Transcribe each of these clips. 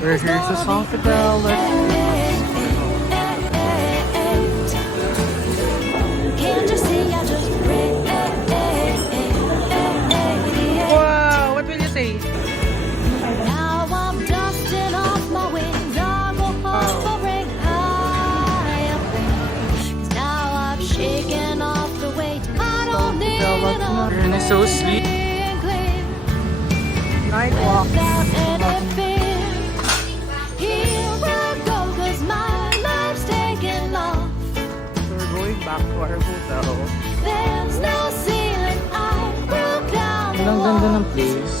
We're here to Sofitel. Wow, what will you say? Now I'm dusting off my wings. I go hovering high up there. 'Cause now I'm shaking off the weight. I don't need a You're so sleep. Night walk. without any fear. Here I go, 'cause my life's taking off. So we're going back to our hotel. There's no ceiling. I broke down the Ang ganda wall. ng place.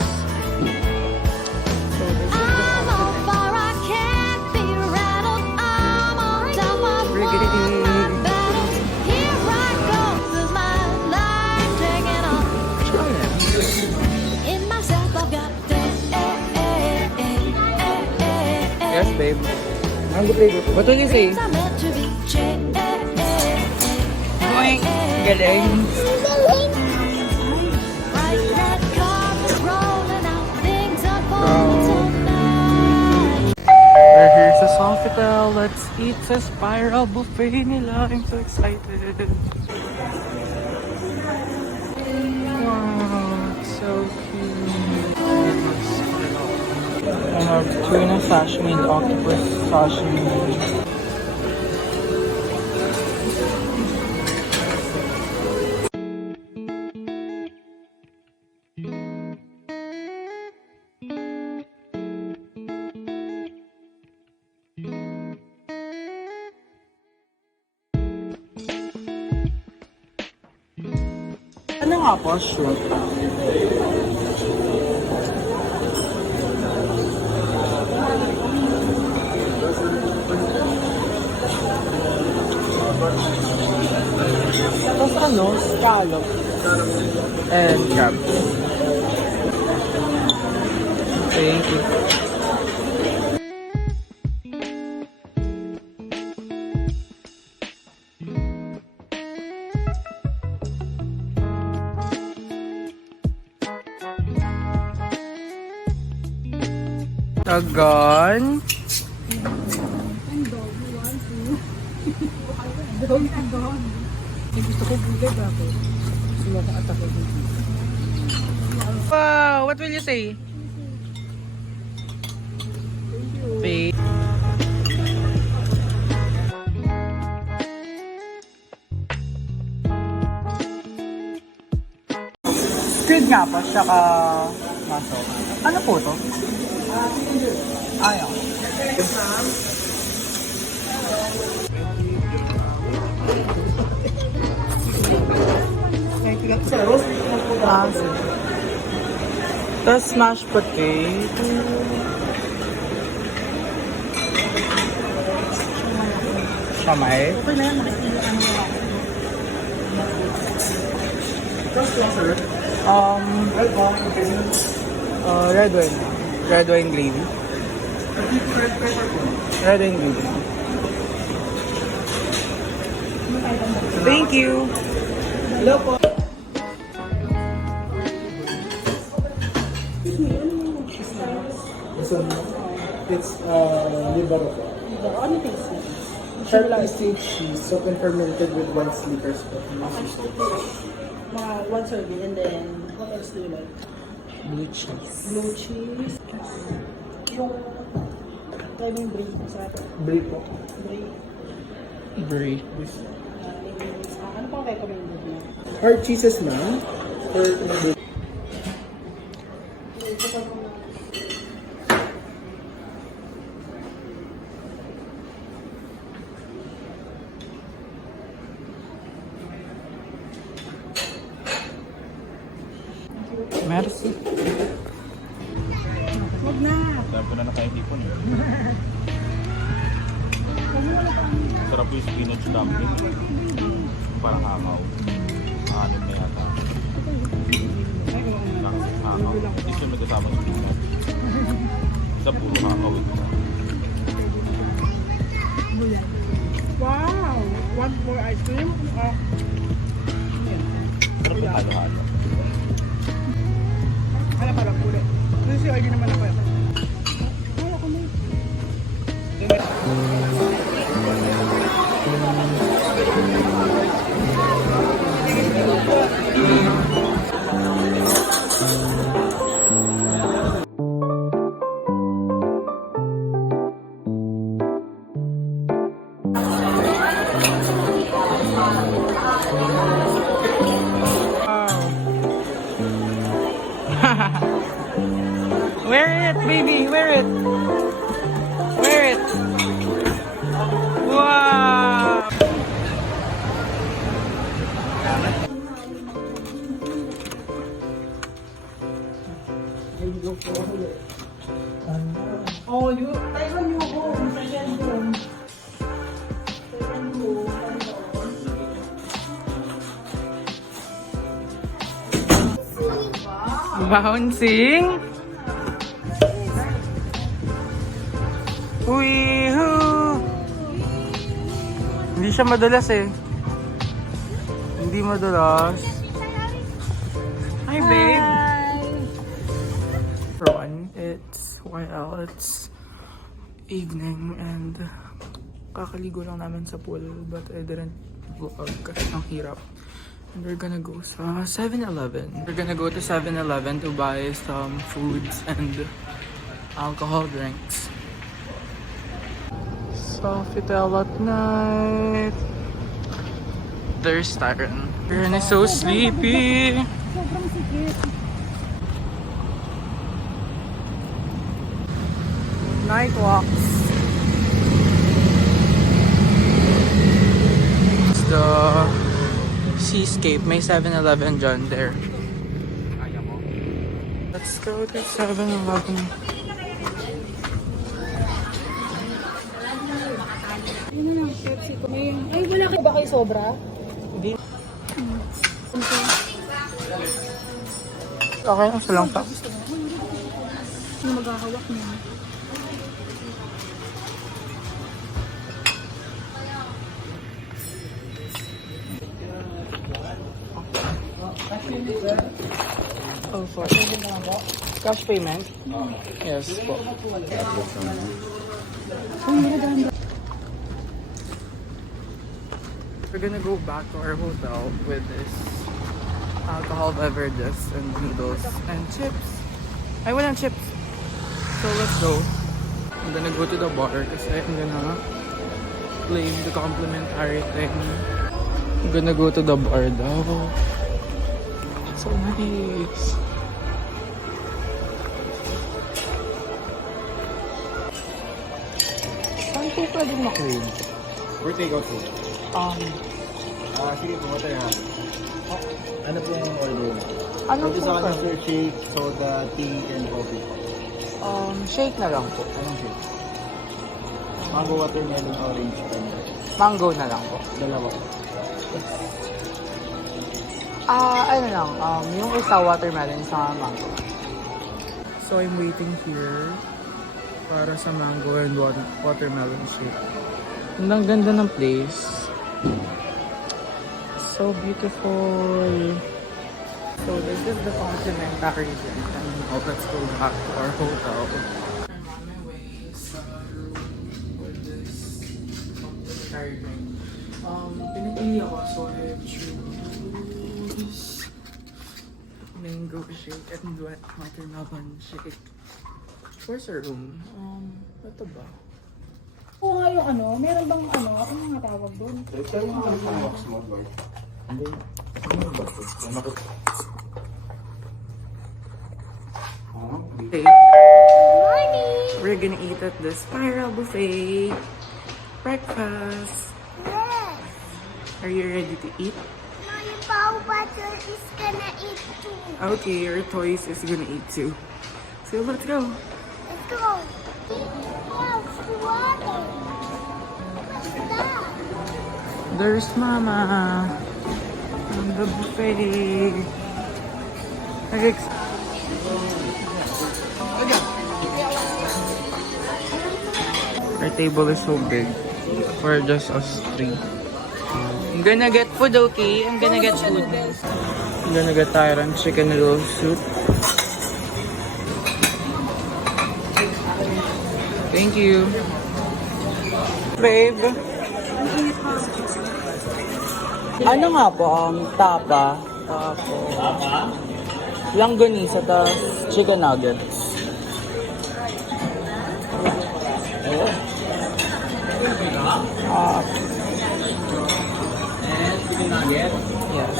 So this is the I'm on Sofitel. fire, I can't be rattled. I'm on top of Riggedy. all my battles. Here I go, 'cause my life's taking off. In myself, I've got Yes, babe. What will you say? I'm meant to be changed. Boing. Galing. Bright red carpet rolling out, things unfold tonight. We're here sa Sofitel. Let's eat sa spiral buffet nila. I'm so excited. Wow, it's so cute. I have tuna sashimi and octopus sashimi. Ano nga po? Shrimp. Tapos ano? Scallop. And crab. Thank you. Tagan. Gusto ko bulag ako. Sumaka-atak ako. Wow! What will you say? Thank you. Squid nga po, saka maso. Ano po to? Ayaw. Tapos smashed potato. Siamay. Red wine. Red wine gravy. Red wine gravy. Thank you. Hello po. It's liver po. Ano taste niya? Sharla estate cheese, soaked and fermented with white slickers po. Mga one serving and then what else do you like? Blue cheese. Blue cheese. Yung try mo yung brie. Masarap. Brie po. Brie. Brie. Ano pang recommended niya? Hard cheeses ma'am. Or Merci. Wag na. Sarap ko na nakaintipon. Sarap yung spinach dumpling. Parang hamaw. Anim na yata. Hamaw. Ito yung may kasamang spinach. Isa puro hamaw ito. Wow! Want more ice cream? Sarap yung halo-halo. Ano parang ulit? Kasi order naman ako. Ay, ako na. baby. Wear it. Wear it. Wow. Oh, you, Taiwan you go. Taiwan go. Taiwan go. Bouncing. Wee-hoo. Hindi siya madalas eh. Hindi madalas. Hi, babe. Everyone, it's evening and kakaligo lang namin sa pool but I didn't vlog kasi ang hirap. And we're gonna go sa 7-Eleven. We're gonna go to 7-Eleven to buy some foods and alcohol drinks. Sofitel at night. There's Tyron. Tyron is so sleepy. Night walks. It's the Seascape. May 7-Eleven dyan there. Let's go to 7-Eleven. Ay, wala kayo ba kayo sobra? Hindi. Okay, isa lang pa. Sino maghahawak niya? Oh, sorry. Cash payment? Yes po. We're gonna go back to our hotel with this alcohol beverages and noodles and chips. I want chips. So let's go. I'm gonna go to the bar kasi I'm gonna claim the complimentary thing. I'm gonna go to the bar daw. So nice. Saan po pwede maklaim? For takeout po. Sige po, matay ha. Ano po yung order mo? Ano po Sa ka? sir, shake, soda, tea, and coffee. Shake na lang po. Anong shake? Mango, watermelon, orange, and Mango na lang po. dalawa. Ano lang, yung isa watermelon sa mango. So I'm waiting here para sa mango and watermelon shake. Ang ganda ng place. So beautiful. So this is the complimentary drink. And now let's go back to our hotel. I'm on my way sa room with this complimentary drink. Pinipili ako, so I choose mango shake and watermelon shake. Where's our room? Ito ba? Oo nga yung ano, meron bang ano, ano nga tawag doon? Okay. We're gonna eat at the Spiral Buffet. Breakfast. Yes. Are you ready to eat? My Paw Patrol is gonna eat too. Okay, your toys is gonna eat too. So let's go. Let's go. Wow, water. What's that? There's Mama on the buffet. Our table is so big for just us three. I'm gonna get food, okay? I'm gonna get food. I'm gonna get Tyron chicken noodle soup. Thank you. Babe. Ano nga po tapa? Tapos langganisa, tapos chicken nuggets. Chicken nugget. Yes.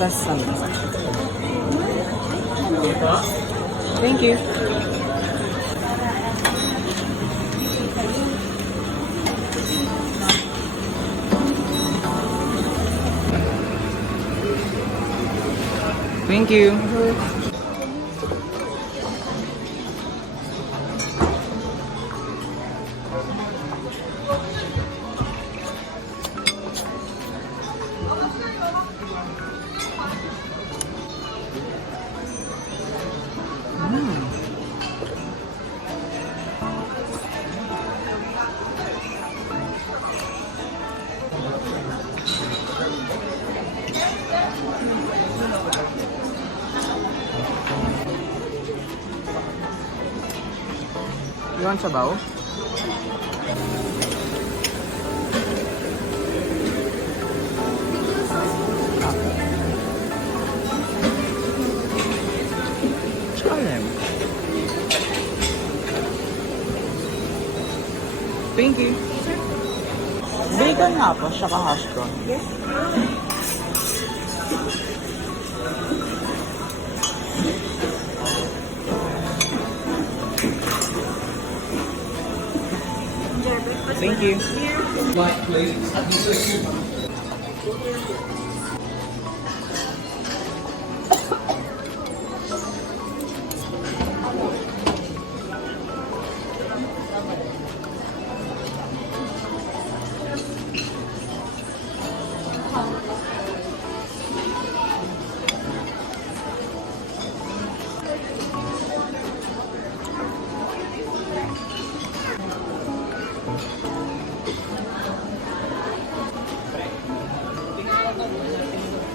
Plus some. Thank you. Thank you. You want sabaw? Challenge. Thank you. Bacon nga po, siya ka-hash brown. Yes. Thank you.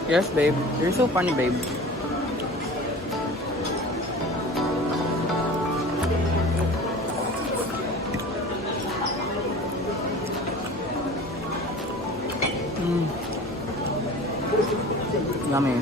Yes, babe. You're so funny, babe. Yummy.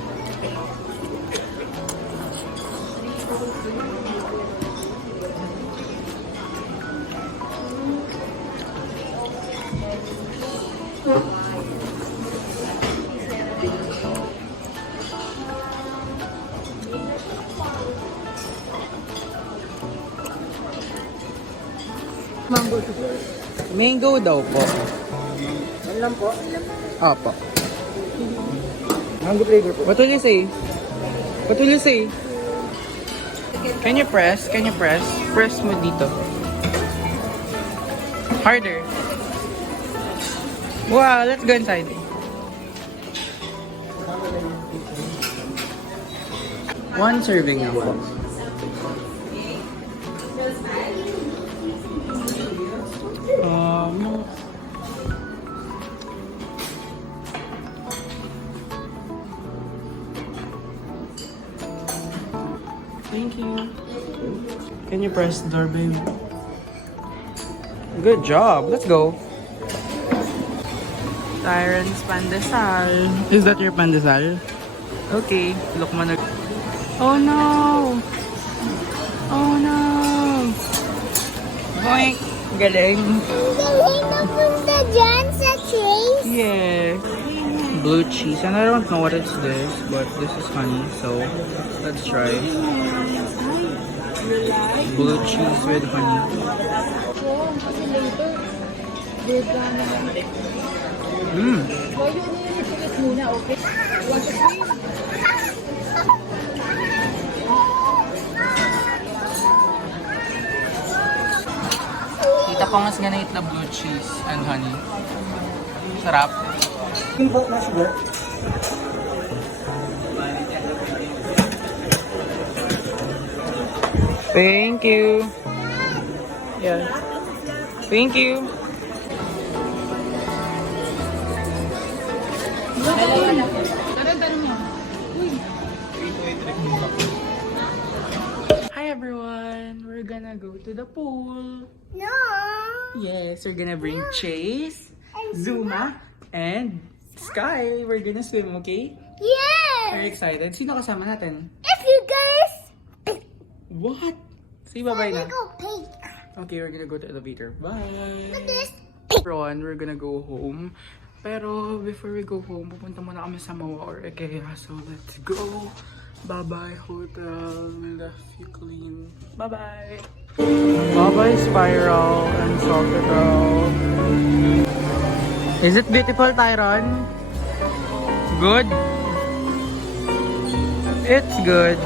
Mango to go. Mango daw po. Ano lang po? Opo. Mango flavor po. What will you say? What will you say? Can you press? Can you press? Press mo dito. Harder. Wow, let's go inside. One serving naman. Thank you. Can you press the door, babe? Good job. Let's go. Tyron's pandesal. Is that your pandesal? Okay. Look mo na. Oh no! Oh no! Boink! Galing. Galing na punta dyan sa Chase. Yeah. Blue cheese. And I don't know what it's this, but this is honey. So, let's try. Blue cheese with honey. Kasi later, burger naman. Mmm. So, yun yung ticket muna, okay? Want to cream? Kita ko mas gonna eat the blue cheese and honey. Sarap. Yung po na sugar. Thank you. Yeah. Thank you. Hi everyone. We're gonna go to the pool. No. Yes, we're gonna bring Chase, Zuma, and Sky. We're gonna swim, okay? Are you Yes. excited? Sino kasama natin? If you guys, What? Say bye-bye na. go pink. Okay, we're gonna go to elevator. Bye! This. Everyone, we're gonna go home. Pero before we go home, pupunta muna kami sa Mawa or Ikea. So let's go. Bye-bye hotel. We left you clean. Bye-bye. Bye-bye Spiral and Sofitel. Is it beautiful, Tyron? Good? It's good.